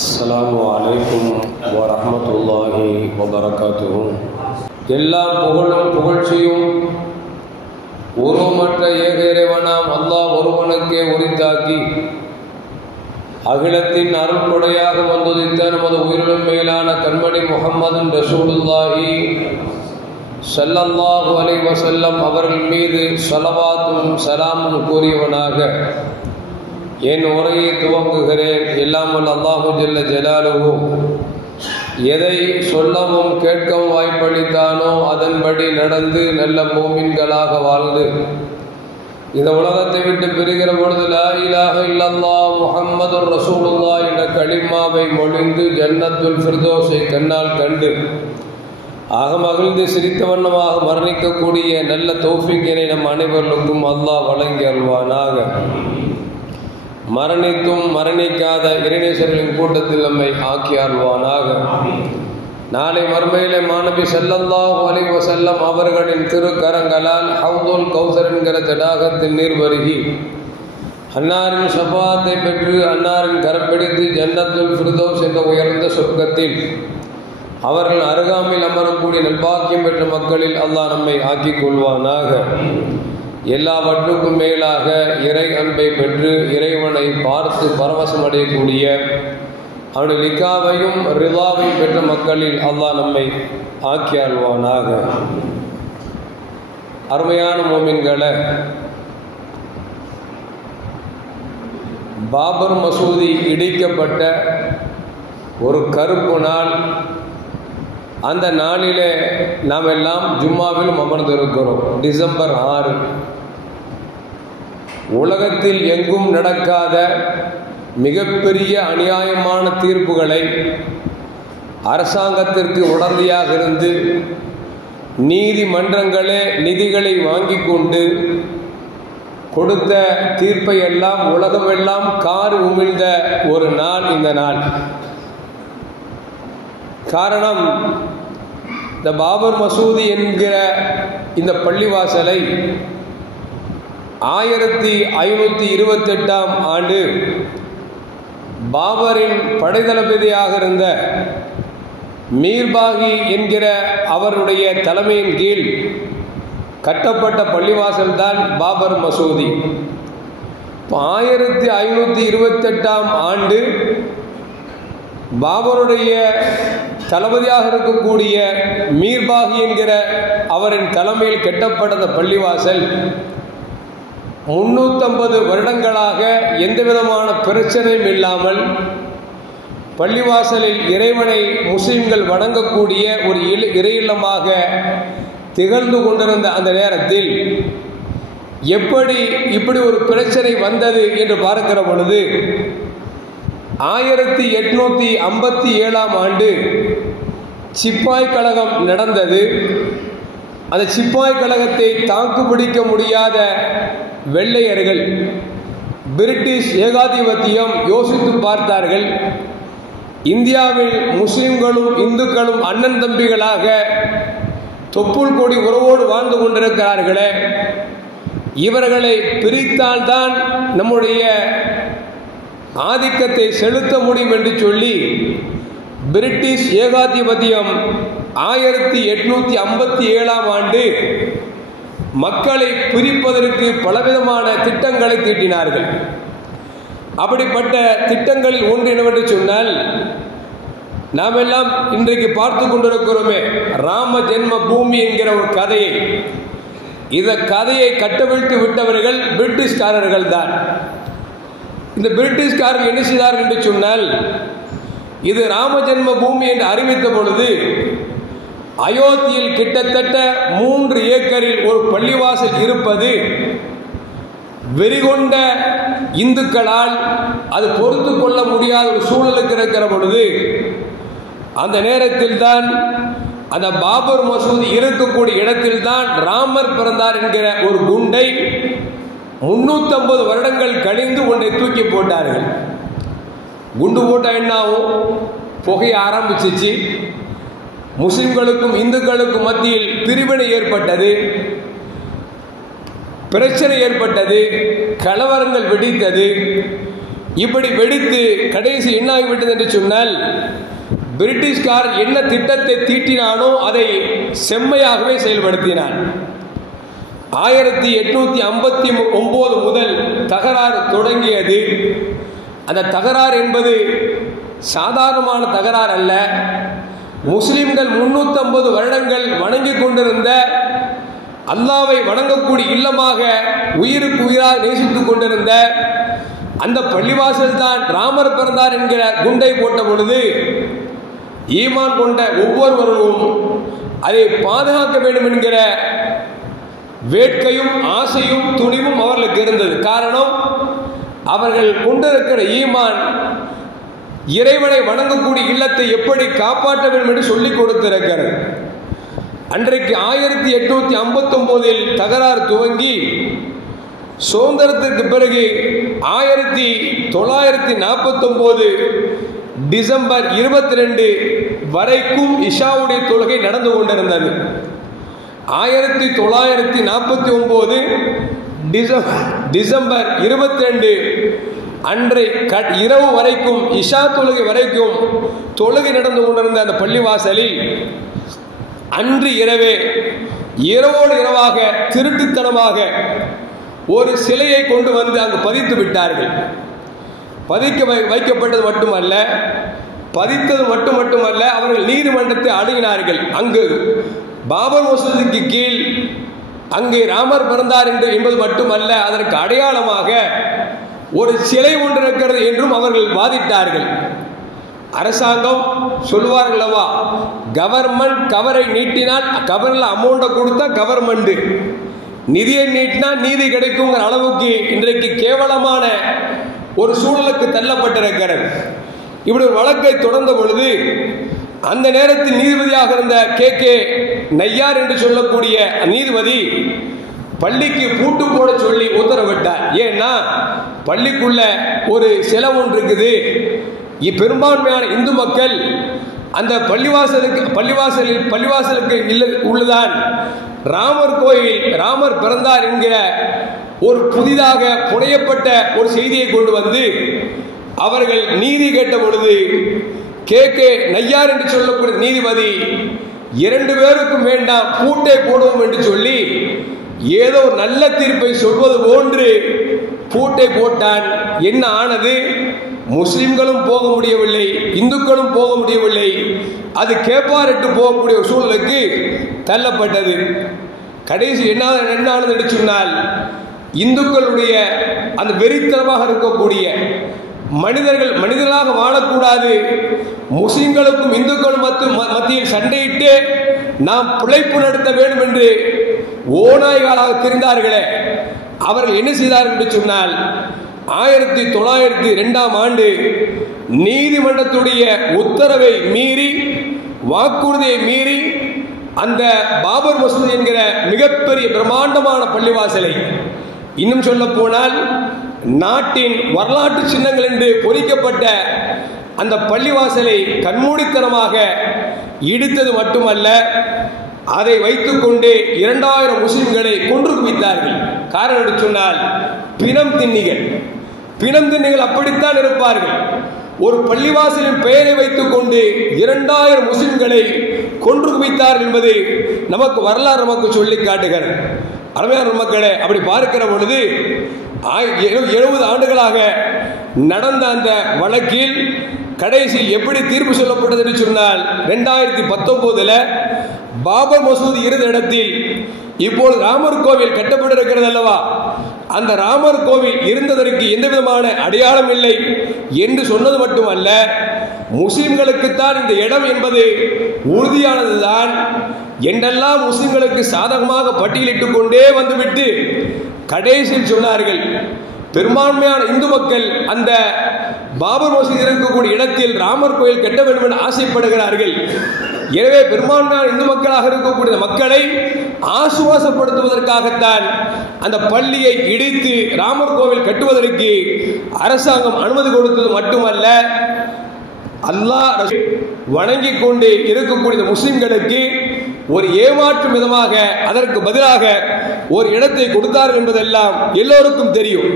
அஸ்ஸலாமு அலைக்கும் வரஹ்மத்துல்லாஹி வபரகாத்துஹு. எல்லா புகழும் புகழ்ச்சியும் உருவமற்ற ஏக இறைவனாம் அல்லாஹ் ஒருவனுக்கே உரித்தாக்கி அகிலத்தின் அருள்கொடையாக வந்துதித்த நமது உயிரிலும் மேலான கண்மணி முஹம்மது ரசூலுல்லாஹி ஸல்லல்லாஹு அலைஹி வஸல்லம் அவர்கள் மீது ஸலவாத்தும் சலாமும் கூறியவனாக என் உரையை துவங்குகிறேன். எல்லாம் வல்ல அல்லாஹு ஜல்ல ஜலாலுஹு எதை சொல்லவும் கேட்கவும் வாய்ப்பளித்தானோ அதன்படி நடந்து நல்ல மூமின்களாக வாழ்ந்து இந்த உலகத்தை விட்டு பிரிகிற பொழுது லா இலாஹ இல்லல்லாஹ் முஹம்மதுர் ரசூலுல்லாஹ் என்ற கலிமாவை மொழிந்து ஜன்னத்துல் ஃபிர்தௌஸை கண்ணால் கண்டு மகிழ்ந்து சிரித்த வண்ணமாக மரணிக்கக்கூடிய நல்ல தௌஃபீக்கினை நம் அனைவர்களுக்கும் அல்லாஹ் வழங்கி அல்வானாக. மரணித்தும் மரணிக்காத இறைநேசர்களின் கூட்டத்தில் நம்மை ஆக்கி அருள்வானாக. நாளை மறுமையிலே மாநபி ஸல்லல்லாஹு அலைஹி வஸல்லம் அவர்களின் திருக்கரங்களால் ஹவுதுல் கௌசர் என்கிற தடாகத்தில் நீர் பருகி அன்னாரின் ஷஃபாஅத்தை பெற்று அன்னாரின் கரப்பிடித்து ஜன்னத்துல் ஃபிர்தௌஸ் என்ற உயர்ந்த சொர்க்கத்தில் அவர்கள் அருகாமையில் அமரக்கூடிய நல்பாக்கியம் பெற்ற மக்களில் அல்லாஹ் நம்மை ஆக்கிக் கொள்வானாக. எல்லாவற்றுக்கும் மேலாக இறை அன்பை பெற்று இறைவனை பார்த்து பரவசம் அடையக்கூடிய அவனுடைய லிகாவையும் ரிதாவையும் பெற்ற மக்களில் அல்லாஹ் நம்மை ஆக்கி அருள்வானாக. அருமையான மோமின்களை, பாபர் மசூதி இடிக்கப்பட்ட ஒரு கருப்பு நாள். அந்த நாளிலே நாம் எல்லாம் ஜும்மாவிலும் அமர்ந்திருக்கிறோம். டிசம்பர் 6. உலகத்தில் எங்கும் நடக்காத மிகப்பெரிய அநியாயமான தீர்ப்புகளை அரசாங்கத்திற்கு உடந்தையாக இருந்து நீதிமன்றங்களே நிதிகளை வாங்கி கொண்டு கொடுத்த தீர்ப்பை எல்லாம் உலகமெல்லாம் கார் உமிழ்ந்த ஒரு நாள் இந்த நாள். காரணம், இந்த பாபர் மசூதி என்கிற இந்த பள்ளிவாசலை 1528ஆம் ஆண்டு பாபரின் படைத்தளபதியாக இருந்த மீர்பாகி என்கிற அவருடைய தலைமையின் கீழ் கட்டப்பட்ட பள்ளிவாசல் தான் பாபர் மசூதி. 1528ஆம் ஆண்டு பாபருடைய தளபதியாக இருக்கக்கூடிய மீர்பாகி என்கிற அவரின் தலைமையில் கட்டப்பட்ட பள்ளிவாசல் 350 வருடங்களாக எந்த விதமான பிரச்சனையும் இல்லாமல் பள்ளிவாசலில் இறைவனை முஸ்லிம்கள் வணங்கக்கூடிய ஒரு இறையில்லமாக திகழ்ந்து கொண்டிருந்த அந்த நேரத்தில் இப்படி ஒரு பிரச்சனை வந்தது என்று பார்க்கிற பொழுது 1857ஆம் ஆண்டு சிப்பாய் கழகம் நடந்தது. அந்த சிப்பாய் கழகத்தை தாக்குப்பிடிக்க முடியாத வெள்ளையர்கள், பிரிட்டிஷ் ஏகாதிபத்தியம் யோசித்து பார்த்தார்கள். இந்தியாவில் முஸ்லிம்களும் இந்துக்களும் அண்ணன் தம்பிகளாக தொப்புள் கொடி உறவோடு வாழ்ந்து கொண்டிருக்கிறார்களே, இவர்களை பிரித்தால்தான் நம்முடைய ஆதிக்கத்தை செலுத்த முடியும் என்று சொல்லி பிரிட்டிஷ் ஏகாதிபத்தியம் 1857ஆம் ஆண்டு மக்களை பிரிப்பதற்கு பலவிதமான திட்டங்களை தீட்டினார்கள். அப்படிப்பட்ட திட்டங்களில் ஒன்று என்னவென்று சொன்னால், நாம் எல்லாம் இன்றைக்கு பார்த்து கொண்டிருக்கிறோமே ராம ஜென்ம பூமி என்கிற ஒரு கதையை. இந்த கதையை கட்டவிழ்த்து விட்டவர்கள் பிரிட்டிஷ்காரர்கள் தான். இந்த பிரிட்டிஷ்காரர்கள் என்ன செய்தார்கள் என்று சொன்னால், இது ராம ஜென்ம பூமி என்று அறிவித்த பொழுது அயோத்தியில் கிட்டத்தட்ட 3 ஏக்கரில் ஒரு பள்ளிவாசல் இருப்பது வெறிகொண்ட இந்துக்களால் அது பொறுத்து கொள்ள முடியாத ஒரு சூழலுக்கு இருக்கிற பொழுது அந்த நேரத்தில் தான் அந்த பாபர் மசூதி இருக்கக்கூடிய இடத்தில் தான் ராமர் பிறந்தார் என்கிற ஒரு குண்டை 350 வருடங்கள் கழிந்து ஒன்றை தூக்கி போட்டார்கள். குண்டு போட்டால் என்ன ஆகும்? புகைய ஆரம்பிச்சிச்சு. முஸ்லிம்களுக்கும் இந்துக்களுக்கும் மத்தியில் பிரிவினை ஏற்பட்டது, பிரச்சனை ஏற்பட்டது, கலவரங்கள் வெடித்தது. இப்படி வெடித்து கடைசி என்ன ஆகிவிட்டது என்று சொன்னால், பிரிட்டிஷ்கார் என்ன திட்டத்தை தீட்டினானோ அதை செம்மையாகவே செயல்படுத்தினான். 1859 முதல் தகராறு தொடங்கியது. அந்த தகராறு என்பது சாதாரணமான தகராறு அல்ல. முஸ்லிம்கள் 350 வருடங்கள் வணங்கிக் கொண்டிருந்த, அல்லாவை வணங்கக்கூடிய இல்லமாக உயிருக்கு உயிராக நேசித்துக் கொண்டிருந்த அந்த பள்ளிவாசல் தான் ராமர் பிறந்தார் என்கிற குண்டை போட்ட பொழுது ஈமான் கொண்ட ஒவ்வொருவரும் அதை பாதுகாக்க வேண்டும் என்கிற வேட்கையும் ஆசையும் துணிவும் அவர்களுக்கு இருந்தது. காரணம், அவர்கள் கொண்டிருக்கிற ஈமான் இறைவனை வணங்கக்கூடிய இல்லத்தை எப்படி காப்பாற்ற வேண்டும் என்று சொல்லிக் கொடுத்திருக்கிறது. அன்றைக்கு 1859 தகராறு துவங்கி சுதந்திரத்திற்கு பிறகு 1949 டிசம்பர் 22 வரைக்கும் இஷாவுடைய தொழுகை நடந்து கொண்டிருந்தது. 1949 டிசம்பர் 22 அன்றை இரவு வரைக்கும், இஷா தொழுகை வரைக்கும் தொழுகை நடந்து கொண்டிருந்த அந்த பள்ளிவாசலில் அன்று இரவே இரவோடு இரவாக திருட்டுத்தனமாக ஒரு சிலையை கொண்டு வந்து அங்கு பதித்து விட்டார்கள். வைக்கப்பட்டது மட்டுமல்ல, பதித்தது மட்டுமல்ல, அவர்கள் நீதிமன்றத்தை அணுகினார்கள். அங்கு பாபர் மசூதிக்கு கீழ் அங்கே ராமர் பிறந்தார் என்பது மட்டுமல்ல, அதற்கு அடையாளமாக ஒரு சிலை ஒன்று இருக்கிறது என்றும் அவர்கள் வாதிட்டார்கள். அரசாங்கம் சொல்வார்களவா, கவர்மெண்ட் கவரை நீட்டினால் கவரில் அமௌண்ட்டை கொடுத்தா கவர்மெண்ட், நிதியை நீட்டினா நீதி கிடைக்குங்கிற அளவுக்கு இன்றைக்கு கேவலமான ஒரு சூழலுக்கு தள்ளப்பட்டிருக்கிறது. இப்படி ஒரு வழக்கை தொடர்ந்த பொழுது அந்த நேரத்தில் நீதிபதியாக இருந்த KK நையார் என்று சொல்லக்கூடிய நீதிபதி பள்ளிக்கு பூட்டு போட சொல்லி உத்தரவிட்டார். ஏன்னா பள்ளிக்குள்ள ஒரு சிலை ஒன்று இருக்குது, பெரும்பான்மையான இந்து மக்கள் அந்த பள்ளிவாசலுக்கு உள்ளதான் ராமர் கோயில், ராமர் பிறந்தார் என்கிற ஒரு புதிதாக புனையப்பட்ட ஒரு செய்தியை கொண்டு வந்து அவர்கள் நீதி கேட்ட பொழுது KK நையார் என்று சொல்லக்கூடிய நீதிபதி 2 பேருக்கும் வேண்டாம், பூட்டை போடுவோம் என்று சொல்லி ஏதோ நல்ல தீர்ப்பை சொல்வது போன்று பூட்டை போட்டான். என்ன ஆனது? முஸ்லிம்களும் போக முடியவில்லை, இந்துக்களும் போக முடியவில்லை. அது கேப்பாரிட்டு போகக்கூடிய சூழலுக்கு தள்ளப்பட்டது. கடைசி என்ன ஆனது என்று சொன்னால், இந்துக்களுடைய அந்த வெறித்தனமாக இருக்கக்கூடிய மனிதர்களாக வாழக்கூடாது, முஸ்லிம்களுக்கும் இந்துக்களும் மத்தியில் சண்டையிட்டு நாம் பிழைப்பு நடத்த வேண்டும் என்று ஓநாய்களாக தெரிந்தார்களே, அவர்கள் என்ன செய்தார்கள் என்று சொன்னால், 1902 நீதிமன்றத்துடைய உத்தரவை மீறி, வாக்குறுதியை மீறி அந்த பாபர் மசூதி என்கிற மிகப்பெரிய பிரம்மாண்டமான பள்ளிவாசலை, இன்னும் சொல்ல போனால் நாட்டின் வரலாற்று சின்னங்கள் என்று பொறிக்கப்பட்ட அந்த பள்ளிவாசலை கண்மூடித்தனமாக இடித்தது மட்டுமல்ல, அதை வைத்துக்கொண்டு 2000 முஸ்லிம்களை கொன்று குவித்தார்கள். காரணம் என்று சொன்னால் பிணம் திண்ணிகள் அப்படித்தான் இருப்பார்கள். ஒரு பள்ளிவாசலின் பெயரை வைத்துக் கொண்டு 2000 முஸ்லிம்களை கொன்று குவித்தார்கள் என்பது வரலாறு நமக்கு சொல்லி காட்டுகிறது. அருமையான மக்களே, அப்படி பார்க்கிற பொழுது 70 ஆண்டுகளாக நடந்த அந்த வழக்கில் கடைசியில் எப்படி தீர்ப்பு சொல்லப்பட்டது என்று சொன்னால், 2019 பாபர் மசூதி இருந்த இடத்தில் இப்போது ராமர் கோவில் கட்டப்பட்டிருக்கிறது அல்லவா, அந்த ராமர் கோவில் இருந்ததற்கு எந்த விதமான அடையாளம் இல்லை என்று சொன்னது மட்டுமல்ல, முஸ்லிம்களுக்குத்தான் இந்த இடம் என்பது உறுதியானதுதான் என்றெல்லாம் முஸ்லிம்களுக்கு சாதகமாக பட்டியலிட்டுக் கொண்டே வந்துவிட்டு கடைசியில் சொன்னார்கள், பெரும்பான்மையான இந்து மக்கள் அந்த பாபர் மசூதி இருக்கக்கூடிய இடத்தில் ராமர் கோயில் கட்ட வேண்டும் என்று ஆசைப்படுகிறார்கள். எனவே பெரும்பான்மையான இந்து மக்களாக இருக்கக்கூடிய மக்களை ஆசுவாசப்படுத்துவதற்காகத்தான் அந்த பள்ளியை இடித்து ராமர் கோவில் கட்டுவதற்கு அரசாங்கம் அனுமதி கொடுத்தது மட்டுமல்ல, அல்லாஹ் வணங்கிக் கொண்டு இருக்கக்கூடிய முஸ்லிம்களுக்கு ஒரு ஏமாற்றும் விதமாக அதற்கு பதிலாக ஒரு இடத்தை கொடுத்தார்கள் என்பதெல்லாம் எல்லோருக்கும் தெரியும்.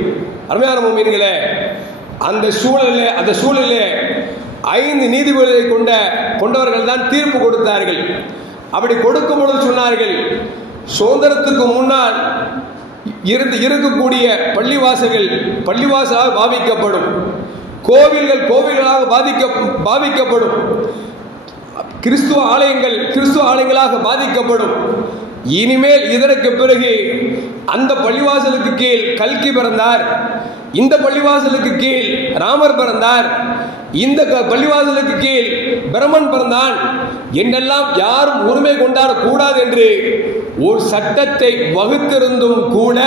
அருமையான முஃமின்களே, அந்த சூழலிலே 5 நீதிபதிகளை கொண்டவர்கள் தான் தீர்ப்பு கொடுத்தார்கள். அப்படி கொடுக்கும் பொழுது சொன்னார்கள், சுதந்திரத்துக்கு முன்னால் இருக்கக்கூடிய பள்ளிவாசலாக பாவிக்கப்படும், கோவில்களாக பாவிக்கப்படும், கிறிஸ்துவ ஆலயங்களாக பாதிக்கப்படும். இனிமேல் இதற்கு பிறகு அந்த பள்ளிவாசலுக்கு கீழ் கல்கி பிறந்தார், இந்த பள்ளிவாசலுக்கு கீழ் ராமர் பிறந்தார், இந்த பள்ளிவாசலுக்கு கீழ் பிரம்மன் பிறந்தான் என்றெல்லாம் யாரும் உரிமை கொண்டாட கூடாது என்று ஒரு சட்டத்தை வகுத்திருந்தும் கூட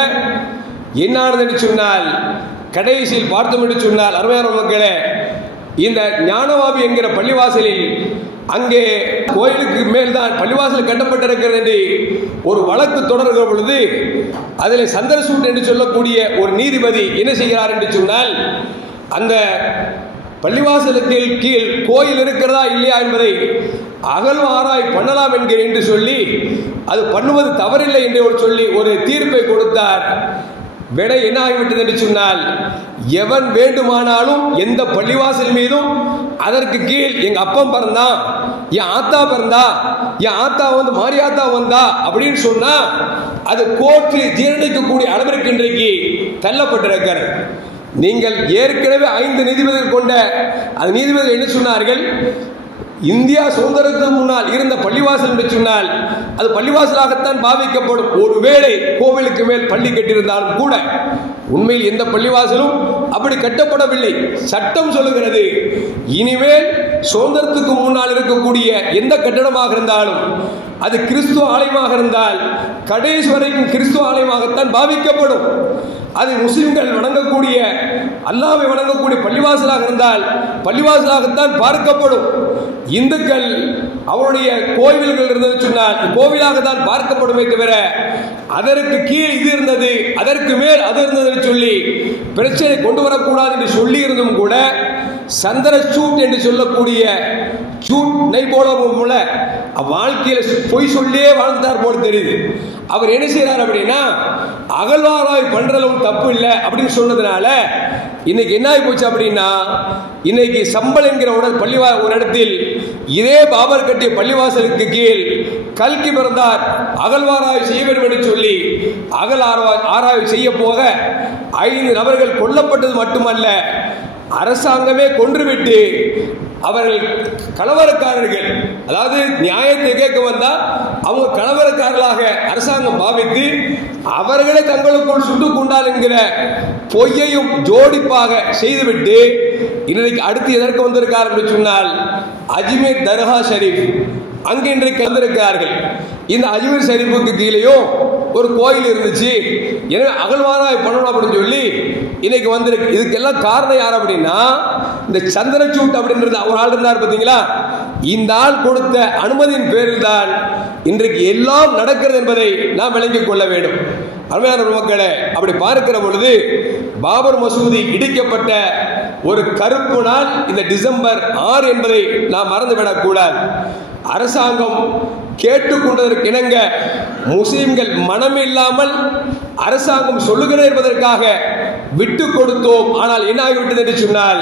என்னானது என்று சொன்னால், கடைசியில் பார்த்தோம் என்று சொன்னால், அருமையான மக்களே, இந்த ஞானவாபி என்கிற பள்ளிவாசலில் அங்கே கோயிலுக்கு மேல்தான் பள்ளிவாசல் கட்டப்பட்டிருக்கிறது என்று ஒரு வழக்கு தொடர்கிற பொழுது அதில் சந்திரசூட் என்று சொல்லக்கூடிய ஒரு நீதிபதி என்ன செய்கிறார் என்று சொன்னால், அந்த பள்ளிவாசலுக்கு கீழ் கோயில் இருக்கிறதா இல்லையா என்பதை அகழ்வாராய் பண்ணலாம் என்று சொல்லி அது பண்ணுவது தவறில்லை என்று சொல்லி ஒரு தீர்ப்பை கொடுத்தார். விடை என்ன ஆகிவிட்டது என்று சொன்னால், எவன் வேண்டுமானாலும் எந்த பள்ளிவாசல் மீதும் அதற்கு கீழ் எங்க அப்பன் பிறந்தா, என் ஆத்தா பிறந்தா, என் ஆத்தா மாரியாத்தா வந்தா அப்படின்னு சொன்னா அது கோர்ட்டில் ஜீரணிக்கக்கூடிய அளவிற்கு இன்றைக்கு தள்ளப்பட்டிருக்கிறது. நீங்கள் ஏற்கனவே 5 நீதிபதிகள் கொண்ட அந்த நீதிபதிகள் என்ன சொன்னார்கள், இந்தியா சுதந்திரத்துக்கு முன்னால் இருந்த பள்ளிவாசல் என்று சொன்னால் அது பள்ளிவாசலாகத்தான் பாவிக்கப்படும். ஒருவேளை கோவிலுக்கு மேல் பள்ளி கட்டியிருந்தாலும் கூட உண்மையில் எந்த பள்ளிவாசலும் அப்படி கட்டப்படவில்லை. சட்டம் சொல்லுகிறது, இனிமேல் சுதந்திரத்துக்கு முன்னால் இருக்கக்கூடிய எந்த கட்டடமாக இருந்தாலும் அது கிறிஸ்துவ ஆலயமாக இருந்தால் கடைசி வரைக்கும் கிறிஸ்துவ ஆலயமாகத்தான் பாவிக்கப்படும். அது முஸ்லிம்கள் வணங்கக்கூடிய, அல்லாஹ்வை வணங்கக்கூடிய பள்ளிவாசலாக இருந்தால் பள்ளிவாசலாகத்தான் பார்க்கப்படும். இந்துக்கள் அவருடைய கோவில்கள் இருந்தது சொன்னால் கோவிலாக தான் பார்க்கப்படுமே தவிர அதற்கு கீழ் இது இருந்தது, அதற்கு மேல் அது இருந்தது சொல்லி பிரச்சனை கொண்டு வரக்கூடாது என்று சொல்லி இருந்தும் கூட சந்திரசூட் என்று சொல்லக்கூடிய போல வாழ்க்கையில பொய் சொல்லியே வாழ்ந்தார் போல தெரியுது. அவர் என்ன செய்யறார் அப்படின்னா, அகழ்வாராய் பண்றதும் தப்பு இல்லை அப்படின்னு சொன்னதுனால இன்னைக்கு என்ன ஆகி போச்சு அப்படின்னா, இன்னைக்கு சம்பல் என்கிற ஒரு இடத்தில் இதே பாபர் கட்டிய பள்ளிவாசலுக்கு கீழ் கல்கி பிறந்தார், அகழ்வாராய் செய்ய வேண்டும் என்று சொல்லி ஆராய்ச்சி செய்ய போக 5 நபர்கள் கொல்லப்பட்டது மட்டுமல்ல, அரசாங்கமே கொன்றுவிட்டு அவர்கள் கலவரக்காரர்கள், அதாவது நியாயத்தை கேட்க வந்தா அவங்க கலவரக்காரர்களாக அரசாங்கம் பாவித்து அவர்களை தங்களுக்குள் சுட்டுக் கொண்டார் என்கிற பொய்யையும் ஜோடிப்பாக செய்துவிட்டு இன்றைக்கு அடுத்து எதற்கு வந்திருக்கார் என்று சொன்னால், அஜ்மீர் தர்கா ஷரீப் அங்கு இன்றைக்கு வந்திருக்கிறார்கள். இந்த அஜ்மீர் ஷரீஃபுக்கு கீழேயும் ஒரு கோயில் இருந்துச்சு, எனவே அகழ்வாராய் பண்ணணும் அப்படின்னு சொல்லி இன்னைக்கு வந்திருக்கு. இதுக்கெல்லாம் காரணம் யார் அப்படின்னா, இந்த சந்திரசூட் அப்படின்றது ஒரு ஆள் இருந்தார் பார்த்தீங்களா, இந்த ஆள் கொடுத்த அனுமதியின் பேரில் தான் இன்றைக்கு எல்லாம் நடக்கிறது என்பதை நாம் விளங்கிக் கொள்ள வேண்டும். அருமையான மக்களே, அப்படி பார்க்கிற பொழுது பாபர் மசூதி இடிக்கப்பட்ட ஒரு கருப்பு நாள் இந்த டிசம்பர் 6 என்பதை நாம் மறந்துவிடக் கூடாது. அரசாங்கம் கேட்டுக்கொண்டதற்கு இணங்க முஸ்லிம்கள் மனம் இல்லாமல் அரசாங்கம் சொல்லுகிறது என்பதற்காக விட்டு கொடுத்தோம். ஆனால் என்ன ஆகிவிட்டது என்று சொன்னால்,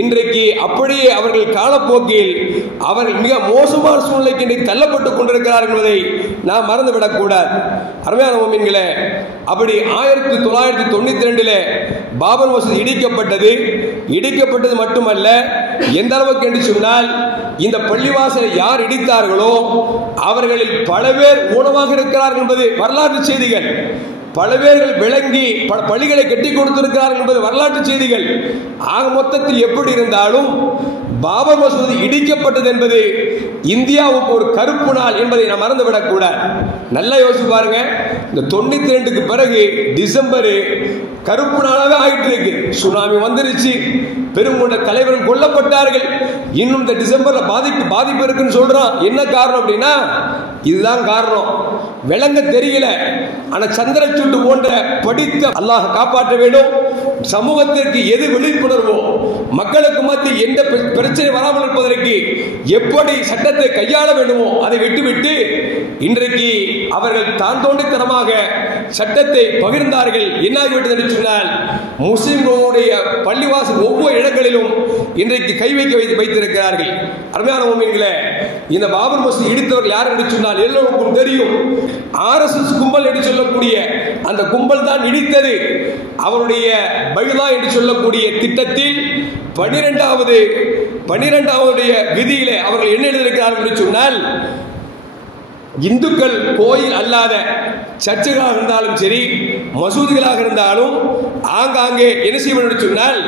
இன்றைக்கு அப்படியே அவர்கள் காலப்போக்கில் அவர்கள் மிக மோசமான சூழ்நிலைக்கு இன்றைக்கு தள்ளப்பட்டுக் கொண்டிருக்கிறார் என்பதை நாம் மறந்துவிடக் கூடாது. அருமையான முஃமின்களே, அப்படி 1992 பாபர் மசூதி இடிக்கப்பட்டது மட்டுமல்ல, எந்த அளவுக்கு என்று சொன்னால், இந்த பள்ளிவாசலை யார் இடித்தார்களோ அவர்களில் பல பேர் ஊனமாக இருக்கிறார்கள் என்பது வரலாற்று செய்திகள். பல பேர்கள் விளங்கி பல பள்ளிகளை கட்டி கொடுத்திருக்கிறார்கள் என்பது வரலாற்று செய்திகள். ஆக மொத்தத்தில் எப்படி இருந்தாலும் பாபர் மசூதி இடிக்கப்பட்டது என்பது இந்தியாவுக்கு ஒரு கருப்பு நாள் என்பதை நாம் மறந்துவிடக் கூடாது. நல்லா யோசிச்சு பாருங்க, இந்த 92க்கு பிறகு டிசம்பர் கருப்பு நாளாக ஆயிட்டு இருக்கு. சுனாமி வந்துருச்சு, பெருங்கொண்ட தலைவர்கள் கொல்லப்பட்டார்கள். இன்னும் இந்த டிசம்பர்ல பாதிப்பு இருக்குன்னு சொல்றான். என்ன காரணம் அப்படின்னா, இதுதான் காரணம். விளங்க தெரியல. ஆனால் சந்திரச்சூட்டு போன்ற படித்த அல்லாஹ் காப்பாற்ற வேண்டும். சமூகத்திற்கு எது விழிப்புணர்வோ, மக்களுக்கு மத்தியில் எந்த பிரச்சனை வராமல் இருப்பதற்கு எப்படி சட்டத்தை கையாள வேண்டுமோ அதை விட்டுவிட்டு இன்றைக்கு அவர்கள் தான் தோண்டித்தனமாக சட்டத்தை பகிர்ந்தார்கள். என்னாகிவிட்டது என்று சொன்னால், முஸ்லிம்களுடைய பள்ளிவாசல் ஒவ்வொரு இடங்களிலும் இன்றைக்கு கை வைத்திருக்கிறார்கள். அருமையான முஃமின்களே, இந்த பாபர் மசூதி இடித்தவர்கள் யார் என்று சொன்னால் எல்லோருக்கும் தெரியும். RSS கும்பல் என்று சொல்லக்கூடிய அந்த கும்பல் தான் இடித்தது. அவருடைய பைலா என்று சொல்லக்கூடிய திட்டத்தில் 12வது விதியிலே அவர்கள் என்ன எழுதியிருக்கிறார்கள் என்று சொன்னால், இந்துக்கள் கோயில் அல்லாத சர்ச்சுகளாக இருந்தாலும் சரி, மசூதிகளாக இருந்தாலும் ஆங்காங்கே என்ன செய்வோம் என்று சொன்னால்,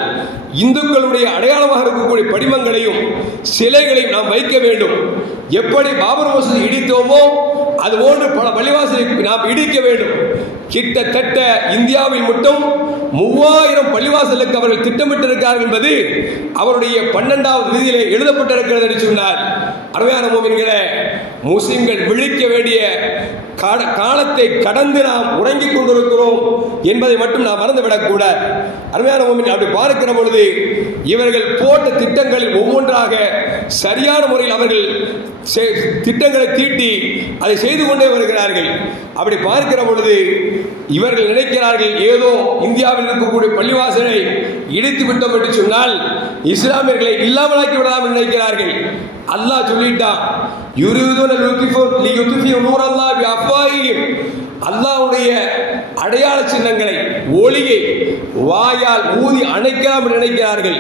இந்துக்களுடைய அடையாளமாக இருக்கக்கூடிய படிமங்களையும் சிலைகளையும் நாம் வைக்க வேண்டும். எப்படி பாபர் மசூதி இடித்தோமோ அதுபோன்று பல பள்ளிவாசலை நாம் இடிக்க வேண்டும். கிட்டத்தட்ட இந்தியாவில் மட்டும் 3000 பள்ளிவாசலுக்கு அவர்கள் திட்டமிட்டிருக்கிறார்கள் என்பது அவருடைய 12வது விதியிலே எழுதப்பட்டிருக்கிறது என்று சொன்னார். அருமையான முஃமின்களே, முஸ்லிம்கள் விழிக்க வேண்டிய காலத்தை கடந்து நாம் உறங்கிக் கொண்டிருக்கிறோம் என்பதை மட்டும் நாம் மறந்துவிடக்கூடாது. அருமையான முஃமின், அப்படி பார்க்கிற பொழுது இவர்கள் போட்ட திட்டங்களில் ஒவ்வொன்றாக சரியான முறையில் அவர்கள் திட்டங்களை தீட்டி அதை செய்து கொண்டே வருகிறார்கள். அப்படி பார்க்கிற பொழுது இவர்கள் நினைக்கிறார்கள், ஏதோ இந்தியாவில் இருக்கக்கூடிய பள்ளிவாசலை இடித்து விட்டோம் என்று சொன்னால் இஸ்லாமியர்களை இல்லாமலாக்கி விடலாம் என்று நினைக்கிறார்கள். அல்லாஹ் சொல்லிட்டான், அல்லாஹ்வுடைய அடையாள சின்னங்களை, ஒளியை வாயால் ஊதி அணைக்கலாம் என்று நினைக்கிறார்கள்.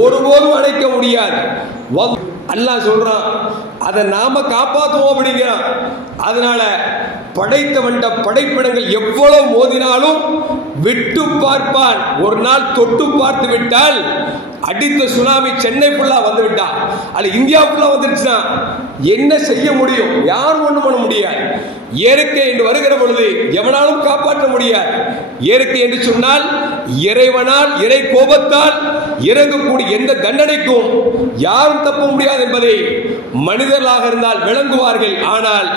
ஒருபோதும் அணைக்க முடியாது. அல்லாஹ் சொல்றான், அதை நாம காப்பாற்றுவோம் அப்படிங்கிறான். அதனால படைத்தவன் படைப்பிடங்கள் எவ்வளவு மோதினாலும் விட்டு பார்ப்பான். ஒரு நாள் தொட்டு பார்த்து விட்டால் அடித்த சுனாமி சென்னை ஃபுல்லா வந்து விட்டா, அது இந்தியா ஃபுல்லா வந்துருச்சுன்னா என்ன செய்ய முடியும்? யாரும் ஒன்றும் பண்ண முடியாது. இயற்கை என்று வருகிற பொழுது எவனாலும் காப்பாற்ற முடியாது. இயற்கை என்று சொன்னால் இறைவனால், இறை கோபத்தால் இறங்கக்கூடிய எந்த தண்டனைக்கும் யாரும் தப்ப முடியாது என்பதை மனிதர்களாக இருந்தால் விளங்குவார்கள். ஆனால்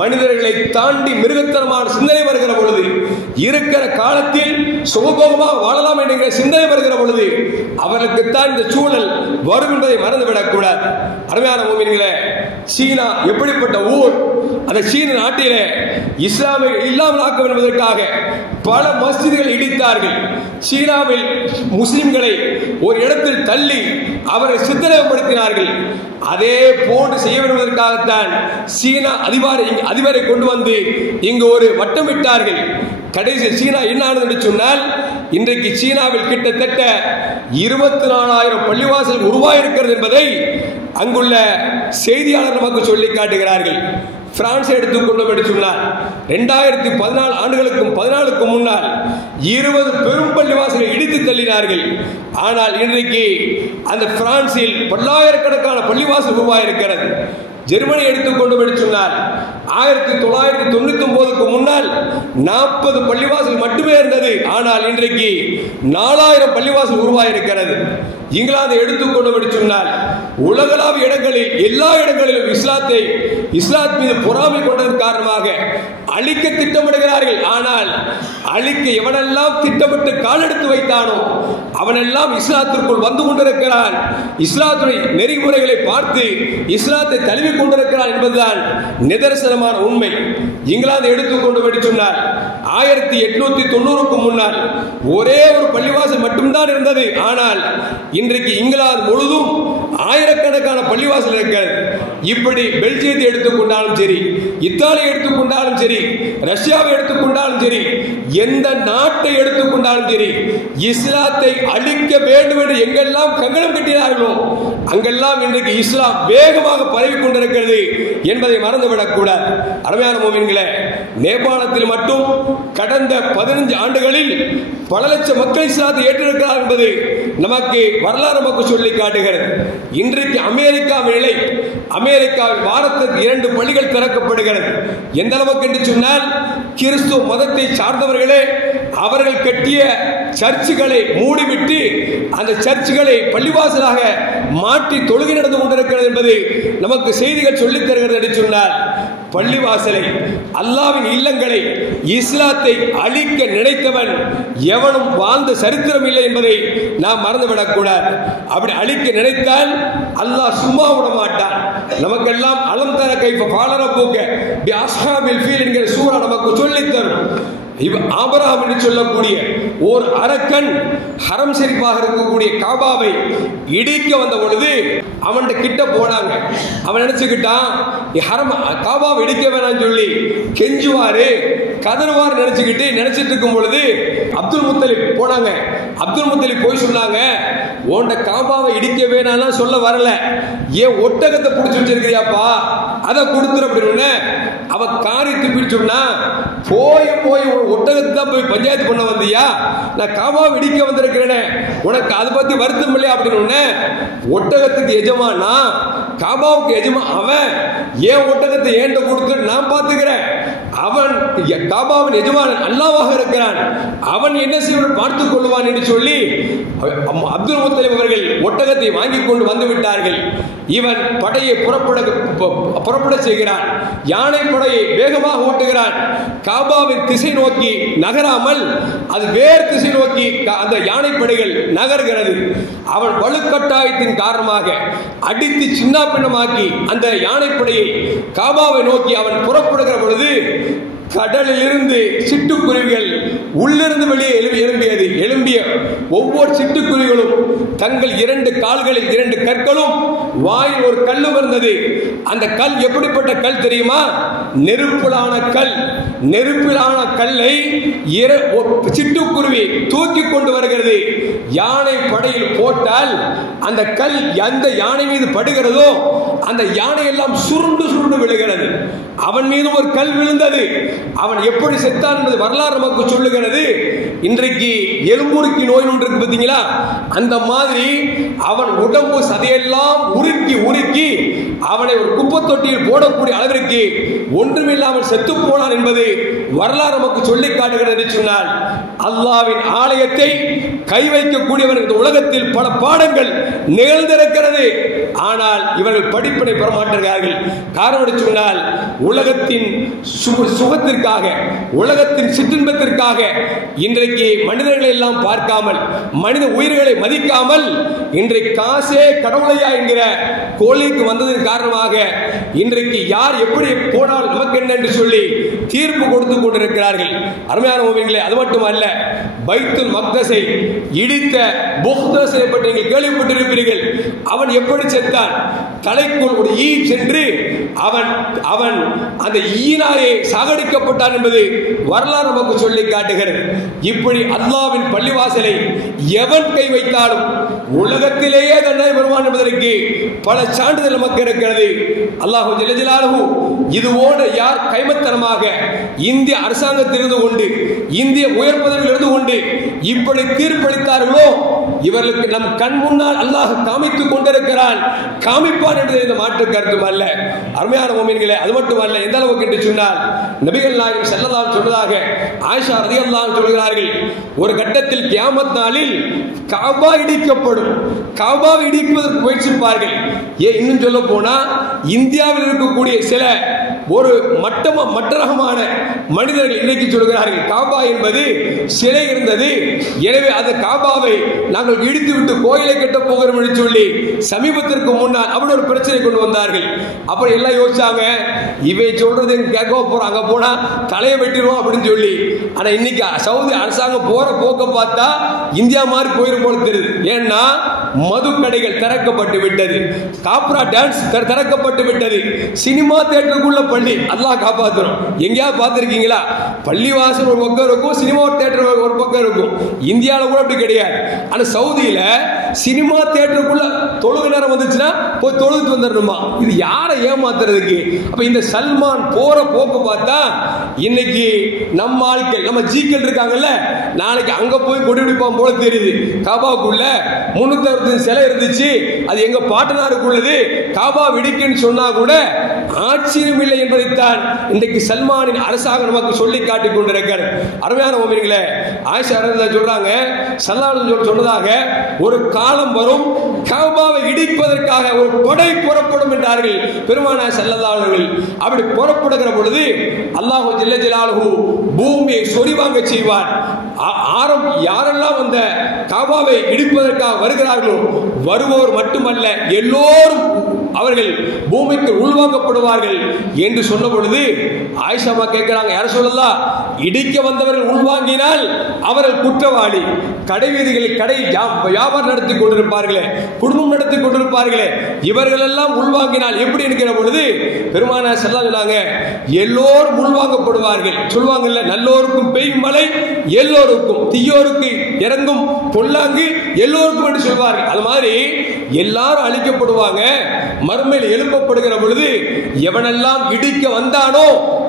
மனிதர்களை தாண்டி மிருகத்தனமான சிந்தனை வருகிற பொழுது, இருக்கிற காலத்தில் சுகபோகமாக வாழலாம் என்கிற சிந்தனை வருகிற பொழுது அவர்களுக்குத்தான் இந்த சூழல் வரும் என்பதை மறந்துவிடக்கூடாது. அருமையான முஃமின்களே, சீனா எப்படிப்பட்ட ஊர்! அந்த சீன நாட்டிலே இஸ்லாமை இல்லாமல் ஆக்க வேண்டும் என்பதற்காக பல மஸ்ஜிதுகளை இடித்தார்கள். சீனாவில் முஸ்லிம்களை ஒரு இடத்தில் தள்ளி அவரை சித்திரவதைப்படுத்தினார்கள். அதே போன்று செய்ய வருவதற்காகத்தான் சீனா அதிபரை கொண்டு வந்து இங்கு ஒரு வட்டமிட்டார்கள். கடைசி சீனா என்ன ஆனது என்று சொன்னால், இன்றைக்கு சீனாவில் கிட்டத்தட்ட 24,000 பள்ளிவாசல் உருவாயிருக்கிறது என்பதை அங்குள்ள செய்தியாளர் நமக்கு சொல்லி காட்டுகிறார்கள். பிரான்ஸ் எடுத்துக்கொண்டோம் என்று சொன்னார், 2014 ஆண்டுகளுக்கும் 14க்கு முன்னால் 20 பெரும் பள்ளிவாசலை இடித்து தள்ளினார்கள். ஆனால் இன்றைக்கு அந்த பிரான்சில் பல்லாயிரக்கணக்கான பள்ளிவாசல் உருவாயிருக்கிறது. ஜெர்மனி எடுத்துக்கொண்டோம் என்று சொன்னால் 1999க்கு முன்னால் 40 பள்ளிவாசல் மட்டுமே இருந்தது. ஆனால் இன்றைக்கு 4000 பள்ளிவாசல் உருவாயிருக்கிறது. இங்கிலாந்து எடுத்துக்கொண்டோம் என்று சொன்னால் உலகளாவிய இடங்களில் எல்லா இடங்களிலும் இஸ்லாத் மீது பொறாமை கொண்டதன் காரணமாக அழிக்க திட்டமிடுகிறார்கள். ஆனால் அழிக்க எவனெல்லாம் திட்டமிட்டு காலெடுத்து வைத்தானோ அவனெல்லாம் இஸ்லாத்திற்குள் வந்து கொண்டிருக்கிறான். இஸ்லாத்துடைய நெறிமுறைகளை பார்த்து இஸ்லாத்தை தழுவி கொண்டிருக்கிறான் என்பதுதான் நிதர்சனமான உண்மை. இங்கிலாந்து எடுத்துக்கொண்டு என்று சொன்னால் 1890க்கு முன்னால் ஒரே ஒரு பள்ளிவாசல் மட்டும்தான் இருந்தது. ஆனால் இன்றைக்கு இங்கிலாந்து முழுதும் ஆயிரக்கணக்கான பள்ளிவாசல் இருக்கிறது. இப்படி பெல்ஜியத்தை எடுத்துக்கொண்டாலும் சரி, இத்தாலியை எடுத்துக்கொண்டாலும் சரி, ரஷ்யாவை எடுத்துக்கொண்டாலும் சரி, எந்த நாட்டை எடுத்துக்கொண்டாலும் சரி, இஸ்லாத்தை அழிக்க வேண்டும் என்று எங்கெல்லாம் கங்கணம் கட்டினார்களோ அங்கெல்லாம் இன்றைக்கு இஸ்லாம் வேகமாக பரவி கொண்டிருக்கிறது என்பதை மறந்துவிடக் கூடாது. அருமையான முஃமின்களே, நேபாளத்தில் மட்டும் கடந்த 15 ஆண்டுகளில் பல லட்சம் மக்கள் இஸ்லாத்தை ஏற்றிருக்கிறார் என்பது நமக்கு வரலாறு நமக்கு சொல்லி காட்டுகிறது. இன்றைக்கு அமெரிக்காவில் வாரத்துக்கு 2 பள்ளிகள் திறக்கப்படுகிறது. எந்த அளவுக்கு என்று சொன்னால், கிறிஸ்துவ மதத்தை சார்ந்தவர்களே அவர்கள் கட்டிய சர்ச்சுகளை மூடிவிட்டு அந்த சர்ச்சுகளை பள்ளிவாசலாக மாற்றி தொழுகை நடந்து கொண்டிருக்கிறது என்பது நமக்கு செய்திகள் சொல்லித் தருகிறது என்று சொன்னார். பள்ளிவாசலை, அல்லாவின் இல்லங்களை, இஸ்லாத்தை அழிக்க நினைத்தவன் எவனும் வாழ்ந்த சரித்திரம் இல்லை என்பதை நாம் மறந்துவிடக் கூடாது. அப்படி அழிக்க நினைத்தால் அல்லாஹ் சும்மா விட மாட்டான். நமக்கெல்லாம் அலம் தர கைஃப ஃபால ரப்புக பி அஸ்ஹாபில் ஃபீல் என்கிற சூரா நமக்கு சொல்லித் தரும். ஆபிரகாம் என்று சொல்லக்கூடிய ஓர் அரக்கன் ஹரம் ஷரீஃபாக இருக்கக்கூடிய காபாவை இடிக்க வந்த பொழுது அவன் கிட்ட போனாங்க. அவன் நினைச்சுக்கிட்டான் காபாவை இடிக்க வேணாம் சொல்லி கெஞ்சுவாரு, கதறுவார் நினைச்சிட்டு இருக்கும் பொழுது அப்துல் முத்தலிப் போனாங்க. அப்துல் முத்தலிப் போய் சொன்னாங்க, உன்ட காபாவை இடிக்க வேணாம் சொல்ல வரல, ஏன் ஒட்டகத்தை பிடிச்சி வச்சிருக்கிறியாப்பா, அதை கொடுத்துரு அப்படின்னு அவ காரியத்தை பிடிச்சோம்னா போய் ஒட்டகத்தை தான் போய் பஞ்சாயத்து பண்ண வந்தியா, நான் காபாவை இடிக்க வந்திருக்கிறேன், உனக்கு அதை பத்தி வருத்தம் இல்லையா அப்படின்னு ஒட்டகத்துக்கு எஜமானா காபாவுக்கு எஜமான் அவன், ஏன் ஒட்டகத்தை ஏண்ட கொடுத்து நான் பார்த்துக்கிறேன், அவன் காபாவின் எஜமானன் அல்லாஹ்வாக இருக்கிறான், அவன் என்ன செய்வான் பார்த்துக் கொள்வான் என்று சொல்லி அப்துல் முத்தலிப் அவர்கள் ஒட்டகத்தை வாங்கி கொண்டு வந்து விட்டார்கள். இவன் படையை புறப்பட செய்கிறான், யானை படையை வேகமாக ஓட்டுகிறான். காபாவின் திசை நோக்கி நகராமல் அது வேறு திசை நோக்கி அந்த யானை படைகள் நகர்கிறது. அவன் வலுக்கட்டாயத்தின் காரணமாக அடித்து சின்ன பின்னமாக்கி அந்த யானைப்படையை காபாவை நோக்கி அவன் புறப்படுகிற பொழுது கடலில் இருந்து சிட்டுக்குருவிகள் உள்ளிருந்து வெளியே எழும்பிய ஒவ்வொரு சிட்டுக்குருவிகளும் தங்கள் 2 கால்களில் 2 கற்களும் வாயில் ஒரு கல்லும் இருந்தது. அந்த கல் எப்படிப்பட்ட கல் தெரியுமா? நெருப்பிலான கல். நெருப்பிலான கல்லை சிட்டுக்குருவி தூக்கி கொண்டு வருகிறது. யானை படையில் போட்டால் அந்த கல் எந்த யானை மீது படுகிறதோ அந்த யானை எல்லாம் சுருண்டு சுருண்டு விழுகிறது. அவன் மீது ஒரு கல் விழுந்தது. அவன் எப்படி செத்தான் என்பது வரலாறு நமக்கு சொல்லுகிறது. இன்றைக்கு எலும்புருக்கி நோய் ஒன்று இருக்கு பார்த்தீங்களா, அந்த மாதிரி அவன் உடம்பு சதையெல்லாம் உருக்கி அவனை ஒரு குப்பை தொட்டியில் போடக்கூடிய அளவிற்கு ஒன்றுமில்லாமல் செத்து போனான் என்பது வரலாறு நமக்கு சொல்லி காட்டுகிறது. சொன்னால் அல்லாஹ்வின் ஆலயத்தை கை வைக்கக்கூடியவர் இந்த உலகத்தில் பல பாடங்கள் நிகழ்ந்திருக்கிறது. ஆனால் இவர்கள் படிப்பினை பெற மாட்டார்கள். காரணம் சொன்னால் உலகத்தின் சுகத்திற்காக, உலகத்தின் சிற்றின்பத்திற்காக இன்றைக்கு மனிதர்களை எல்லாம் பார்க்காமல், மனித உயிர்களை மதிக்காமல் இன்றைக்கு காசே கடவுளையா என்கிற கோலிக்கு வந்ததன் காரணமாக இன்றைக்கு யார் எப்படி போனால் நமக்கு என்ன என்று சொல்லி தீர்ப்பு கொடுத்து கொண்டிருக்கிறார்கள். அருமையான மூமின்களே, அது மட்டுமல்ல, பைத்துல் மக்தஸை இடித்த புக்தஸை பற்றி நீங்கள் கேள்விப்பட்டிருப்பீர்கள். அவன் எப்படி செத்தான்? தலைக்குள் ஒரு ஈ சென்று அவன் அந்த ஈனாலே சாகடிக்கப்பட்டான் என்பது வரலாறு நமக்கு சொல்லி காட்டுகிறது. இப்படி அல்லாஹ்வின் பள்ளிவாசலை எவன் கை வைத்தாலும் உலகத்திலேயே தண்டனை பெறுவான் என்பதற்கு பல சான்றிதழ் நமக்கு இருக்கிறது. அல்லாஹ் ஜல்ல ஜலாலுஹு இதுவோடு யார் கைமத்தனமாக இந்திய அரசாங்கத்திலிருந்து கொண்டு, இந்திய உயர் பதவியில் இருந்து கொண்டு இப்படி தீர்ப்பளித்தார்களோ இவர்களுக்கு நம் கண் முன்னால் அல்லாஹ் காமித்துக் கொண்டிருக்கிறான், காமிப்பான் என்று இந்த மாற்று கருத்தும் அல்ல. அருமையான மூமின்களே, அது மட்டுமல்ல, எந்த அளவுக்கு என்று சொன்னால் நபிகள் நாயகம் ஸல்லல்லாஹு அலைஹி சொன்னதாக ஆயிஷா ரலியல்லாஹு அன்ஹா சொல்கிறார்கள், ஒரு கட்டத்தில் கியாமத் நாளில் காபா இடிக்கப்படும். காபாவை இடிப்பதற்கு முயற்சிப்பார்கள். இன்னும் சொல்ல போனா இந்தியாவில் இருக்கக்கூடிய சில ஒரு மட்டரகமான மனிதர்கள் இன்றைக்கு சொல்கிறார்கள், காபா என்பது சிலை இருந்தது, எனவே அந்த காபாவை நாங்கள் இடித்து விட்டு கோயிலை கட்ட போகிறோம் என்று சொல்லி சமீபத்திற்கு முன்னால் அப்படி ஒரு பிரச்சனை கொண்டு வந்தார்கள். அப்படி எல்லாம் யோசிச்சாங்க, இவை சொல்றது கேட்க போறோம், அங்க போனா தலையை வெட்டிடுவோம் அப்படின்னு சொல்லி. ஆனா இன்னைக்கு சவுதி அரசாங்கம் போற போக்க பார்த்தா இந்தியா மாதிரி போயிரும் போல தெரியுது. ஏன்னா மது கடைகள் திறக்கப்பட்டு விட்டது, காப்ரா டான்ஸ் திறக்கப்பட்டு விட்டது, சினிமா தியேட்டருக்குள்ள பள்ளி. அல்லாஹ் காப்பாத்துறோம். எங்கேயாவது பார்த்திருக்கீங்களா? பள்ளிவாசல் ஒரு பக்கம் இருக்கும், சினிமா தியேட்டர் ஒரு பக்கம் இருக்கும். இந்தியாவில் கூட அப்படி கிடையாது. ஆனா சவுதியில சினிமா தியேட்டருக்குள்ள தொழுகை நேரம் வந்துச்சுன்னா போய் தொழுதுட்டு வந்துடணுமா? இது யாரை ஏமாத்துறதுக்கு? அப்ப இந்த சல்மான் போற போக்கு பார்த்தா இன்னைக்கு நம்ம ஆட்கள், நம்ம ஜீக்கள் இருக்காங்கல்ல, நாளைக்கு அங்க போய் கொடி பிடிப்பான் போல தெரியுது. காபாவுக்குள்ள 360 சிலை இருந்துச்சு, அது எங்க பாட்டனாருக்குள்ளது, காபா விடிக்குன்னு சொன்னா கூட ஆச்சரியம் இல்லை என்பதைத்தான் இன்றைக்கு சல்மானின் அரசாங்கம் நமக்கு சொல்லி காட்டிக் கொண்டிருக்கிறது. அருமையான மோமின்களே, ஆயிஷா ரலியல்லாஹு சொல்றாங்க, ஸல்லல்லாஹு சொன்னதாக ஒரு காலம் வரும், கஅபாவை இடிப்பதற்காக ஒரு படை புறப்படும் என்றார்கள் பெருமானார் ஸல்லல்லாஹு அலைஹி வஸல்லம். அப்படி புறப்படுகிற பொழுது அல்லாஹ் ஜல்ல ஜலாலுஹு பூமியை சொரிவாங்க செய்வார். யாரெல்லாம் அந்த கஅபாவை இடிப்பதற்காக வருகிறார்களோ வருபவர் மட்டுமல்ல, எல்லோரும் அவர்கள் பூமிக்கு உள்வாங்கப்படுவார்கள் என்று சொன்ன பொழுது ஆயிஷா கேட்கிறாங்க, யார சொல்லலாம், இடிக்க வந்தவர்கள் உள்வாங்கினால் அவர்கள் குற்றவாளி. கடை வீதிகளில் கடை வியாபாரம் நடத்தி கொண்டிருப்பார்களே, குடும்பம் நடத்தி கொண்டிருப்பார்களே, இவர்கள் எல்லாம் உள்வாங்கினால் எப்படி இருக்கிற பொழுது பெருமானார் ஸல்லல்லாஹு சொன்னாங்க, எல்லோரும் உள்வாங்கப்படுவார்கள். சொல்லுவாங்கல்ல, நல்லோருக்கும் பெய்யும் மழை எல்லோருக்கும், தீயோருக்கு இறங்கும் பொல்லாங்கு எல்லோருக்கும் என்று சொல்வார்கள். அது மாதிரி எல்லாரும் அழிக்கப்படுவாங்க. மறுமையில் எழுப்பப்படுகிற பொழுது எவனெல்லாம் இடிக்க வந்தானோ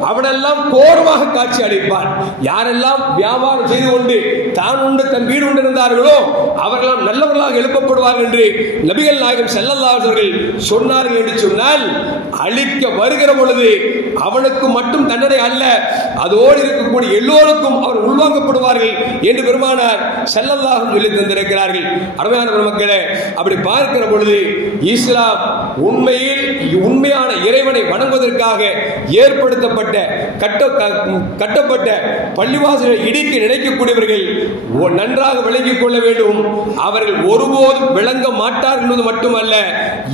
அவனெல்லாம் கோரமாக காட்சி அளிப்பான். யாரெல்லாம் வியாபாரம் செய்து கொண்டு தான் உண்டு தன் வீடு உண்டு இருந்தார்களோ அவர்களெல்லாம் நல்லவர்களாக எழுப்பப்படுவார்கள் என்று நபிகள் நாயகம் ஸல்லல்லாஹு அலைஹி வஸல்லம் சொன்னார்கள் என்று சொன்னால், அழிக்க வருகிற பொழுது அவனுக்கு மட்டும் தண்டனை அல்ல, அதோடு இருக்கக்கூடிய எல்லோருக்கும் அவர் உள்வாங்கப்படுவார்கள் என்று பெருமானார் ஸல்லல்லாஹு அலைஹி வஸல்லம் சொல்லி தந்திருக்கிறார்கள். அருமையான மக்களே, அப்படி பார்க்கிற பொழுது இஸ்லாம் உண்மையான இறைவனை வணங்குவதற்காக ஏற்படுத்தப்பட்ட கட்டப்பட்ட பள்ளிவாசலை இடிக்க நினைக்கக்கூடியவர்கள் நன்றாக விளங்கிக் கொள்ள வேண்டும். அவர்கள் ஒருபோதும் விளங்க மாட்டார்கள் என்பது மட்டுமல்ல,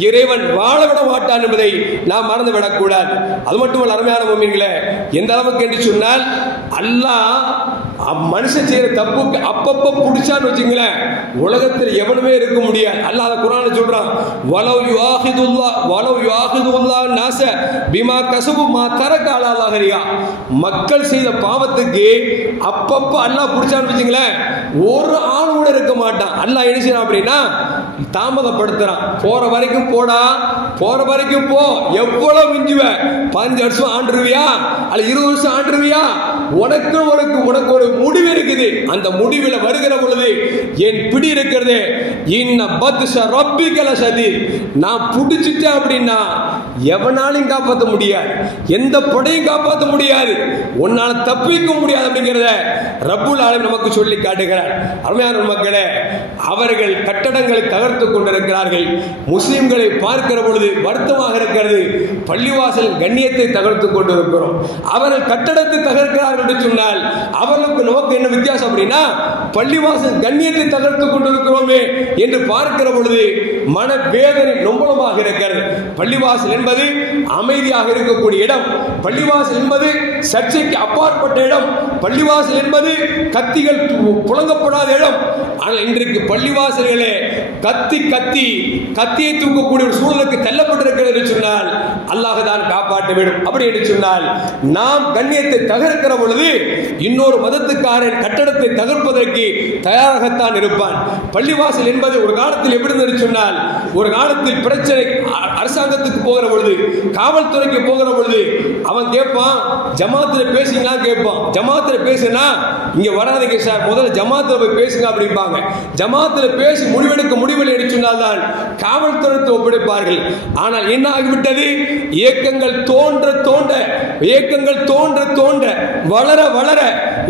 இறைவன் வாழவிட மாட்டான் என்பதை நாம் மறந்துவிடக் கூடாது. அது மட்டுமல்ல அருமையான முஃமின்களே, எந்த அளவுக்கு என்று சொன்னால், அல்லாஹ் மனுஷன் செய்யற தப்புக்கு அப்பப்ப புடிச்சான்னு வச்சுங்களேன், உலகத்தில் எவனுமே இருக்க முடியாது. அல்லாஹ் அதை குர்ஆன்ல சொல்றான், வலவ் யுஆஹிதுல்லாஹ் நாஸ பிமா கஸபு மா தரக அலா ஸஹரியா. மக்கள் செய்த பாவத்துக்கு அப்பப்ப அல்லாஹ் புடிச்சான்னு வச்சுங்களேன், ஒரு ஆள் கூட இருக்க மாட்டான். அல்லாஹ் என்ன செய்யறான் அப்படின்னா தாமதப்படுத்துறான். போற வரைக்கும் போடா, போற வரைக்கும் போ, எவ்வளவு மிஞ்சுவ, 15 வருஷம் ஆண்டுருவியா அல்ல 20 வருஷம் ஆண்டுருவியா, உனக்கு ஒரு முடிவு இருக்குது. அந்த முடிவில் வருகிற பொழுது என் பிடி இருக்கிறது, இன்ன பத்ஷ ரப்பிக லஷதீத், நான் புடிச்சிட்டேன் அப்படின்னா எவனாலையும் காப்பாற்ற முடியாது, எந்த படையும் காப்பாற்ற முடியாது, உன்னால தப்பிக்க முடியாது அப்படிங்கிறத ரப்புல் ஆலமீன் நமக்கு சொல்லி காட்டுகிறார். அருமையான மக்களே, அவர்கள் கட்டடங்களை தகர்த்து கொண்டிருக்கிறார்கள். முஸ்லிம்களை பார்க்கிற பொழுது வருத்தமாக இருக்கிறது. பள்ளிவாசல் கண்ணியத்தை தகர்த்து கொண்டிருக்கிறோம். அவர்கள் கட்டடத்தை தகர்க்கிறார்கள் என்று சொன்னால் அவர்களுக்கு நமக்கு என்ன வித்தியாசம் அப்படின்னா, பள்ளிவாசல் கண்ணியத்தை தகர்த்து கொண்டிருக்கிறோமே என்று பார்க்கிற பொழுது மனவேதனை நொம்பலமாக இருக்கிறது. பள்ளிவாசல் என்பது அமைதியாக இருக்கக்கூடிய இடம், பள்ளிவாசல் என்பது சர்ச்சைக்கு அப்பாற்பட்ட இடம், பள்ளிவாசல் என்பது கத்திகள் புழங்கப்படாத இடம். ஆனால் இன்றைக்கு பள்ளிவாசல்களே கத்தியை தூக்கக்கூடிய ஒரு சூழலுக்கு தள்ளப்பட்டிருக்கிறது என்று சொன்னால் அல்லாஹ் தான் காப்பாற்ற வேண்டும். அப்படி என்று சொன்னால் நாம் கண்ணியத்தை தகர்க்கிற பொழுது இன்னொரு மதத்துக்காரன் கட்டடத்தை தகர்ப்பதற்கு தயாராகத்தான் இருப்பான். பள்ளிவாசல் என்பது ஒரு காலத்தில் எப்படி இருந்தது சொன்னால், ஒரு காலத்தில் பிரச்சனை அரசாங்கத்துக்கு போகிற பொழுது, காவல்துறைக்கு போகிற பொழுது அவன் கேட்பான், ஜமாத்தில் பேசுங்களா கேட்பான். ஜமாத்தில் பேசுனா இங்க வராதீங்க சார், முதல்ல ஜமாத்தில் போய் பேசுங்க அப்படிம்பாங்க. ஜமாத்தில் பேசி முடிவெடுக்க முடிவில் எடுத்து சொன்னால்தான் காவல்துறைக்கு ஒப்படைப்பார்கள். ஆனால் என்ன ஆகிவிட்டது, இயக்கங்கள் தோன்ற வளர வளர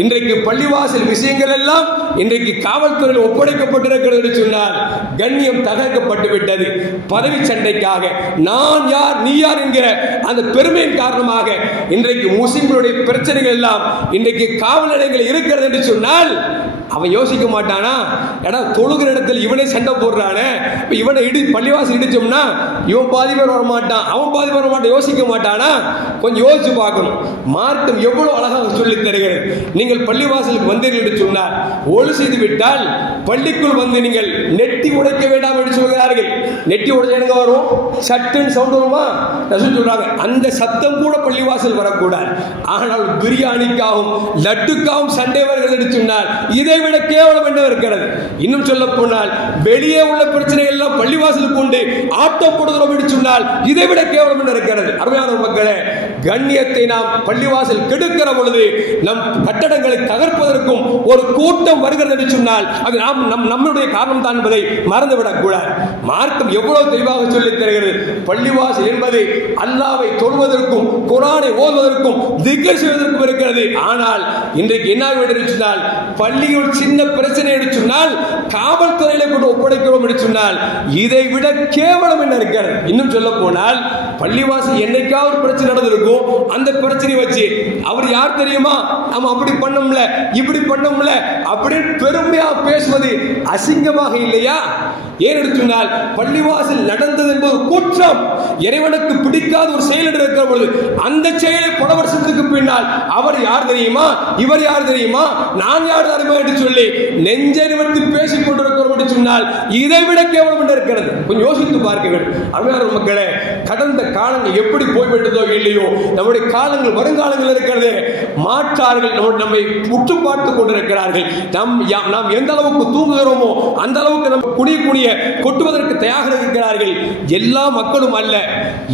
இன்றைக்கு பள்ளிவாசல் விஷயங்கள் எல்லாம் இன்றைக்கு காவல்துறையில் ஒப்படைக்கப்பட்டிருக்கிறது என்று சொன்னால் கண்ணியம் தகர்க்கப்பட்டு விட்டது. பதவி சண்டைக்காக நான் யார் நீ யார் என்கிற அந்த பெருமையின் காரணமாக இன்றைக்கு முஸ்லிம்களுடைய பிரச்சனைகள் எல்லாம் இன்றைக்கு காவல் நிலையங்கள் இருக்கிறது என்று சொன்னால் அவன் யோசிக்க மாட்டானா, ஏன்னா தொழுகிற இடத்துல இவனே சண்டை போடுறானே, இவனை பள்ளிவாசல் இடிச்சோம்னா இவன் பாதி பேர் வர மாட்டான், அவன் பாதி பேர் வர மாட்டான், யோசிக்க மாட்டானா? கொஞ்சம் யோசிச்சு பார்க்கணும். மார்க்கம் எவ்வளவு அழகாக சொல்லி தருகிறது. நீங்கள் பள்ளிவாசலுக்கு வந்தீர்கள் என்று சொன்னார், ஒழு செய்து விட்டால் பள்ளிக்குள் வந்து நீங்கள் நெட்டி உடைக்க வேண்டாம் என்று சொல்கிறார்கள். நெட்டி உடைச்ச எங்க வரும், சட்டுன்னு சவுண்ட் வருமா சொல்றாங்க. அந்த சத்தம் கூட பள்ளிவாசல் வரக்கூடாது. ஆனால் பிரியாணிக்காகவும் லட்டுக்காகவும் சண்டை வருகிறது என்று சொன்னால் இதை விட கேவலம் என்ன இருக்கிறது? இன்னும் சொல்ல போனால் வெளியே உள்ள பிரச்சனைகள் எல்லாம் பள்ளிவாசலுக்கு கொண்டு ஆட்டப்படுகிறோம் என்று சொன்னால் இதை விட கேவலம் என்ன இருக்கிறது? அருமையான மக்களே, கண்ணியத்தை நாம் பள்ளிவாசல் கெடுக்கிற பொழுது நம் கட்டடங்களை தகர்ப்பதற்கும் ஒரு கூட்டம் வருகிறது என்று சொன்னால் அது நம்முடைய காரணம் தான் என்பதை மறந்துவிடக் கூடாது. மார்க்கம் எவ்வளவு தெளிவாக சொல்லித் தருகிறது. பள்ளிவாசல் என்பது அல்லாஹ்வை தொழுவதற்கும் குர்ஆனை ஓதுவதற்கும் திக்ர் செய்வதற்கும் இருக்கிறது. ஆனால் இன்றைக்கு என்ன சொன்னால், பள்ளியில் சின்ன பிரச்சனை என்று சொன்னால் காவல்துறையில கொண்டு ஒப்படைக்கிறோம் என்று சொன்னால் இதை விட கேவலம் என்ன இருக்கிறது? இன்னும் சொல்ல போனால் பள்ளிவாசல் என்னைக்காவது பிரச்சனை நடந்திருக்கும், அந்த பிரச்சனை வச்சு அவர் யார் தெரியுமா, நம்ம அப்படி பண்ணோம்ல இப்படி பண்ணோம்ல அப்படின்னு பெருமையா பேசுவது அசிங்கமாக இல்லையா? ஏன் சொன்னால் பள்ளிவாசல் நடந்தது என்பது குற்றம், இறைவனுக்கு பிடிக்காத ஒரு செயல் இருக்கிற பொழுது அந்த செயலை பல வருஷத்துக்கு பின்னால் அவர் யார் தெரியுமா, இவர் யார் தெரியுமா, நான் யார் தெரியுமா என்று சொல்லி நெஞ்சறிவத்து பேசிக் கொண்டிருக்கிறோம் என்று சொன்னால் இதை விட கேவலம் என்று இருக்கிறது. கொஞ்சம் யோசித்து பார்க்க வேண்டும். அருமையான மக்களே, கடந்த காலங்கள் எப்படி போய்விட்டதோ இல்லையோ, நம்முடைய காலங்கள் வருங்காலங்கள் இருக்கிறது. மாற்றார்கள் நம்மை உற்று பார்த்துக் கொண்டிருக்கிறார்கள். நாம் எந்த அளவுக்கு தூங்குகிறோமோ அந்த அளவுக்கு நம்ம குனிய கொட்டுவதற்கு தயாராக இருக்கிறார்கள். எல்லா மக்களும் அல்ல,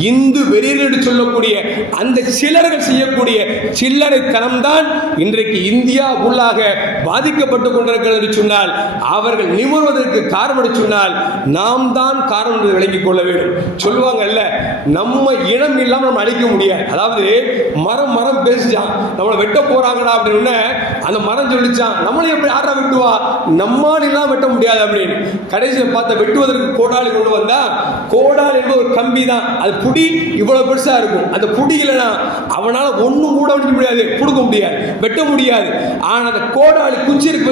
இந்து வெறியர் என்று சொல்லக்கூடிய அந்த சிலர்கள் செய்யக்கூடிய சில்லறைத்தனம் தான் இன்றைக்கு இந்தியா உள்ளாக பாதிக்கப்பட்டுக் கொண்டிருக்கிறது என்று சொன்னால் அவர்கள் நிமிர்வதற்கு காரணம் என்று சொன்னால் நாம் தான் காரணம் என்று விளங்கிக் கொள்ள வேண்டும். சொல்லுவாங்கல்ல, நம்ம இனம் இல்லாமல் நம்ம அழிக்க முடியாது. அதாவது மரம் பேசிச்சான், நம்மளை வெட்ட போறாங்கடா அப்படின்னு அந்த மரம் சொல்லிச்சான், நம்மளை எப்படி யாரா வெட்டுவா, நம்மால் எல்லாம் வெட்ட முடியாது அப்படின்னு. கடைசியில் பார்த்த வெட்டுவதற்கு கோடாலி கொண்டு வந்தா, கோடாலி என்பது ஒரு கம்பி தான், அது புடி இவ்வளவு பெருசா இருக்கும். அந்த புடி இல்லைன்னா அவனால ஒண்ணும் கூட முடியாது, புடுங்க முடியாது, வெட்ட முடியாது. ஆனா அந்த கோடாலி குச்சி இருக்கு,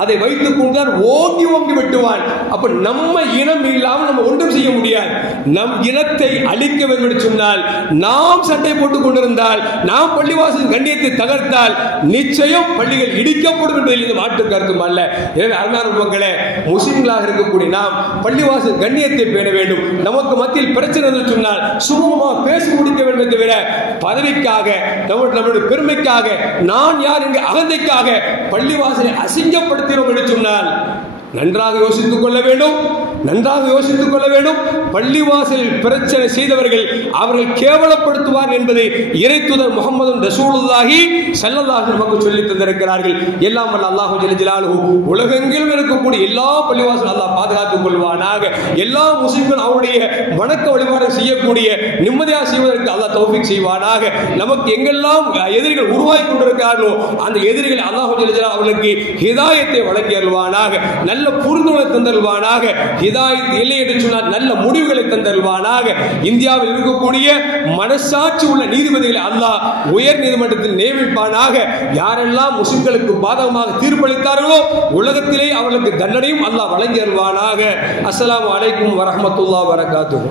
அதை வைத்துக் கொண்டுதான் ஓங்கி ஓங்கி வெட்டுவான். அப்ப நம்ம இனம் இல்லாமல் நம்ம ஒன்றும் செய்ய முடியாது. நம் இனத்தை அழிக்க வேண்டும் என்று சொன்னால் நாம் சண்டை போட்டுக் கொண்டிருந்தால், நாம் பள்ளிவாசல் கண்ணியத்தை தகர்த்தால் நிச்சயம் பள்ளிகள் இடிக்கப்படும் என்பதில் இந்த மாற்று கருத்தும் அல்ல. எனவே அருமையான மக்களே, முஸ்லிம்களாக இருக்கக்கூடிய நாம் பள்ளிவாசல் கண்ணியத்தை பேண வேண்டும். நமக்கு மத்தியில் பிரச்சனை என்று சொன்னால் சுமூகமாக பேசி முடிக்க வேண்டும் தவிர பதவிக்காக, நம்முடைய பெருமைக்காக, நான் யார் என்கிற அகந்தைக்காக பள்ளிவாசலை அசிங்கப்படுத்தினோம் என்று சொன்னால் நன்றாக யோசித்துக் கொள்ள வேண்டும், நன்றாக யோசித்துக் கொள்ள வேண்டும். பள்ளிவாசலில் பிரச்சனை செய்தவர்கள் அவர்கள் கேவலப்படுத்துவார்கள் என்பதை இறைத்தூதர் முஹம்மது ரசூலுல்லாஹி ஸல்லல்லாஹு அலைஹி நமக்கு சொல்லித் தந்திருக்கிறார்கள். எல்லாம் வல்ல அல்லாஹ் ஜல்ல ஜலாலுஹு உலகெங்கிலும் இருக்கக்கூடிய எல்லா பள்ளிவாசல் அல்லாஹ் பாதுகாத்துக் கொள்வானாக. எல்லா முஸ்லிம்கள் அவருடைய வணக்க வழிபாடு செய்யக்கூடிய நிம்மதியாக செய்வதற்கு அல்லாஹ் தௌஃபீக் செய்வானாக. நமக்கு எங்கெல்லாம் எதிரிகள் உருவாகி கொண்டிருக்கிறார்களோ அந்த எதிரிகளை அல்லாஹ் ஜல்ல ஜலாலுஹு அவர்களுக்கு ஹிதாயத்தை வழங்கி அருள்வானாக, நல்ல புரிந்துணர்வை தந்தருள்வானாக. ஹிதாயத் இல்லை என்று சொன்னால் நல்ல முடிவுகளை தந்தருள்வானாக. இந்தியாவில் இருக்கக்கூடிய மனசாட்சி உள்ள நீதிபதிகளை அல்லாஹ் உயர் நீதிமன்றத்தில் நியமிப்பானாக. யாரெல்லாம் முஸ்லிம்களுக்கு பாதகமாக தீர்ப்பளித்தார்களோ உலகத்திலே அவர்களுக்கு தண்டனையும் அல்லாஹ் வழங்கி அருள்வானாக. அஸ்ஸலாமு அலைக்கும் வரஹ்மத்துல்லாஹி வபரகாத்துஹு.